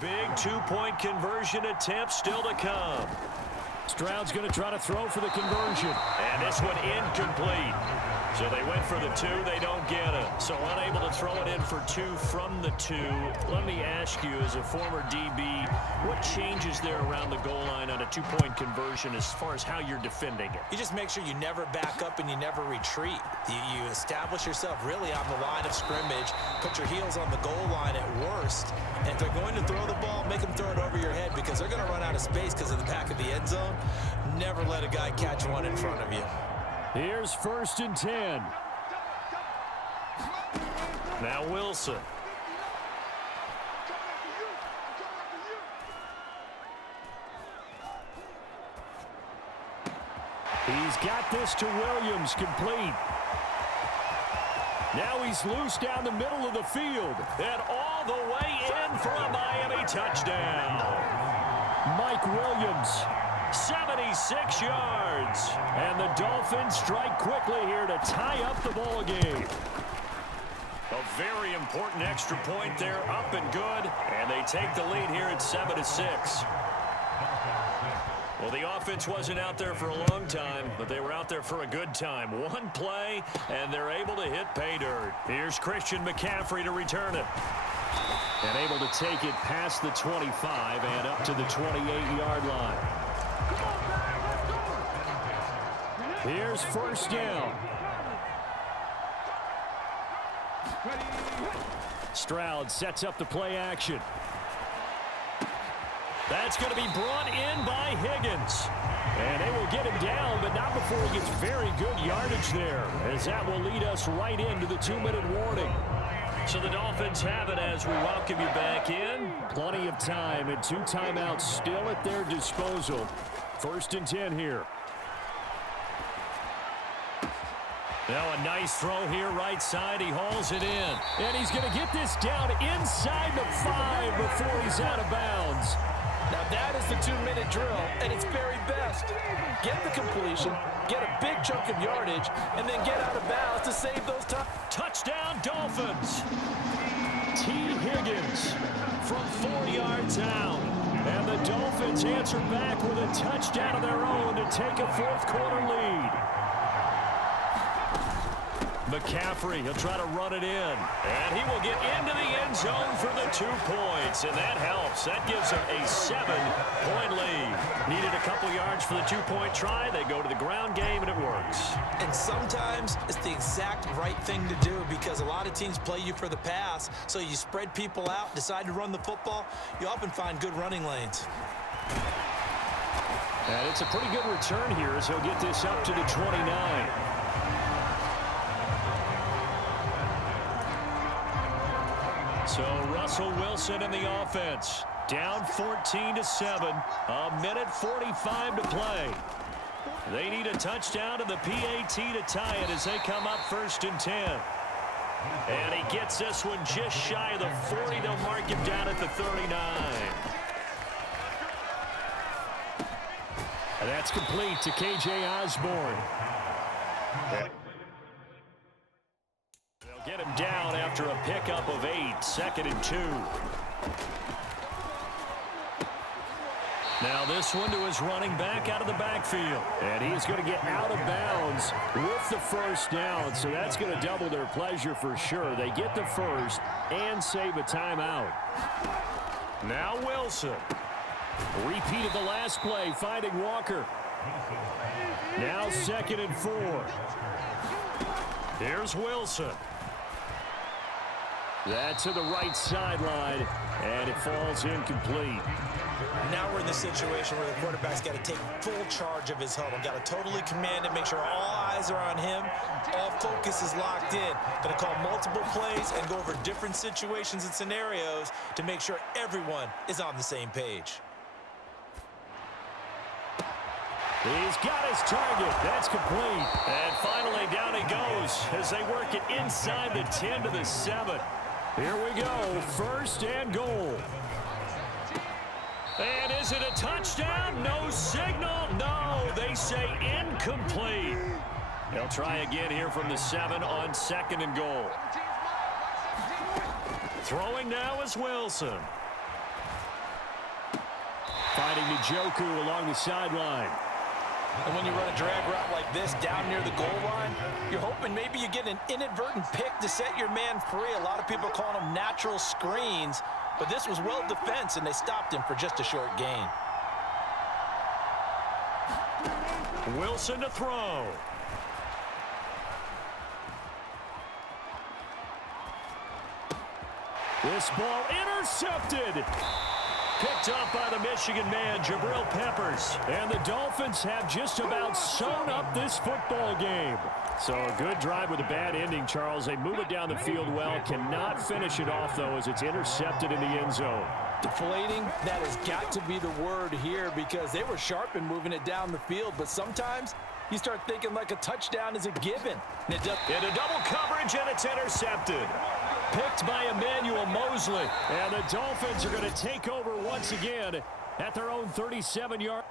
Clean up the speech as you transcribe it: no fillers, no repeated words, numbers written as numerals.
big two-point conversion attempt still to come. Stroud's going to try to throw for the conversion. And this one incomplete. So they went for the 2. They don't get it. So unable to throw it in for 2 from the 2. Let me ask you, as a former DB, what changes there around the goal line on a two-point conversion as far as how you're defending it? You just make sure you never back up and you never retreat. You establish yourself really on the line of scrimmage, put your heels on the goal line at worst, and if they're going to throw the ball, make them throw it over your head because they're going to run out of space because of the back of the end zone. Never let a guy catch one in front of you. Here's 1st and 10. Now Wilson. He's got this to Williams, complete. Now he's loose down the middle of the field. And all the way in for a Miami touchdown. Mike Williams. 76 yards. And the Dolphins strike quickly here to tie up the ball game. A very important extra point there, up and good. And they take the lead here at 7-6. Well, the offense wasn't out there for a long time, but they were out there for a good time. One play, and they're able to hit pay dirt. Here's Christian McCaffrey to return it. And able to take it past the 25 and up to the 28-yard line. Here's 1st down. Stroud sets up the play action. That's going to be brought in by Higgins. And they will get him down, but not before he gets very good yardage there, as that will lead us right into the 2-minute warning. So the Dolphins have it as we welcome you back in. Plenty of time and 2 timeouts still at their disposal. 1st and 10 here. Now a nice throw here right side. He hauls it in. And he's going to get this down inside the 5 before he's out of bounds. Now that is the 2-minute drill at its very best. Get the completion, get a big chunk of yardage, and then get out of bounds to save those time. Touchdown Dolphins. T. Higgins from 4 yards out. And the Dolphins answer back with a touchdown of their own to take a 4th quarter lead. McCaffrey, he'll try to run it in. And he will get into the end zone for the 2 points. And that helps. That gives him a 7-point lead. Needed a couple yards for the 2-point try. They go to the ground game, and it works. And sometimes it's the exact right thing to do because a lot of teams play you for the pass. So you spread people out, decide to run the football. You often find good running lanes. And it's a pretty good return here as he'll get this up to the 29. So Russell Wilson in the offense. Down 14-7. A minute 45 to play. They need a touchdown to the PAT to tie it as they come up 1st and 10. And he gets this one just shy of the 40. They'll mark him down at the 39. And that's complete to K.J. Osborne. They'll get him down after a pickup of 8. 2nd and 2. Now this one to his running back out of the backfield. And he's going to get out of bounds with the 1st down. So that's going to double their pleasure for sure. They get the 1st and save a timeout. Now Wilson. Repeated the last play, finding Walker. Now 2nd and 4. Here's Wilson. That's to the right sideline, and it falls incomplete. Now we're in the situation where the quarterback's got to take full charge of his huddle. Got to totally command it, make sure all eyes are on him. All focus is locked in. Going to call multiple plays and go over different situations and scenarios to make sure everyone is on the same page. He's got his target. That's complete. And finally down he goes as they work it inside the 10 to the 7. Here we go. 1st and goal. And is it a touchdown? No signal. No, they say incomplete. They'll try again here from the 7 on 2nd and goal. Throwing now is Wilson. Finding Njoku along the sideline. And when you run a drag route like this down near the goal line, you're hoping maybe you get an inadvertent pick to set your man free. A lot of people are calling them natural screens, but this was well defense, and they stopped him for just a short gain. Wilson to throw. This ball intercepted. Picked up by the Michigan man, Jabril Peppers. And the Dolphins have just about sewn up this football game. So a good drive with a bad ending, Charles. They move it down the field well. Cannot finish it off, though, as it's intercepted in the end zone. Deflating, that has got to be the word here, because they were sharp in moving it down the field, but sometimes you start thinking like a touchdown is a given. Into double coverage, and it's intercepted. Picked by Emmanuel Mosley. And the Dolphins are going to take over once again at their own 37-yard.